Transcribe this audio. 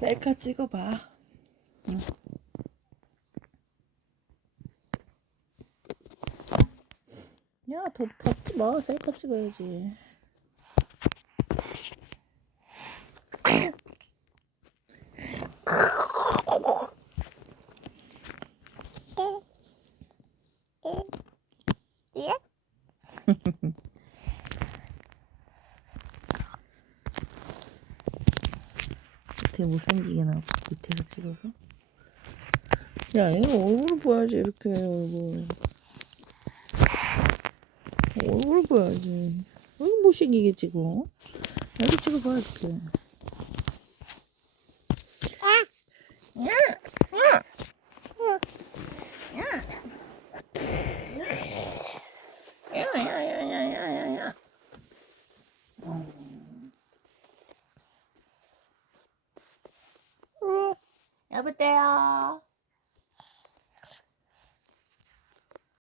셀카 찍어봐. 응. 야, 더 덮지 마. 셀카 찍어야지. 밑에 못생기게 나고 밑에서 찍어서. 야, 이거 얼굴을 보여야지, 이렇게, 얼굴. 얼굴을 보여야지. 얼굴 못생기게 찍어. 여기 찍어봐, 이렇게. 야! 야! 야! 야, 야, 야, 야, 야, 야, 야. 여보세요.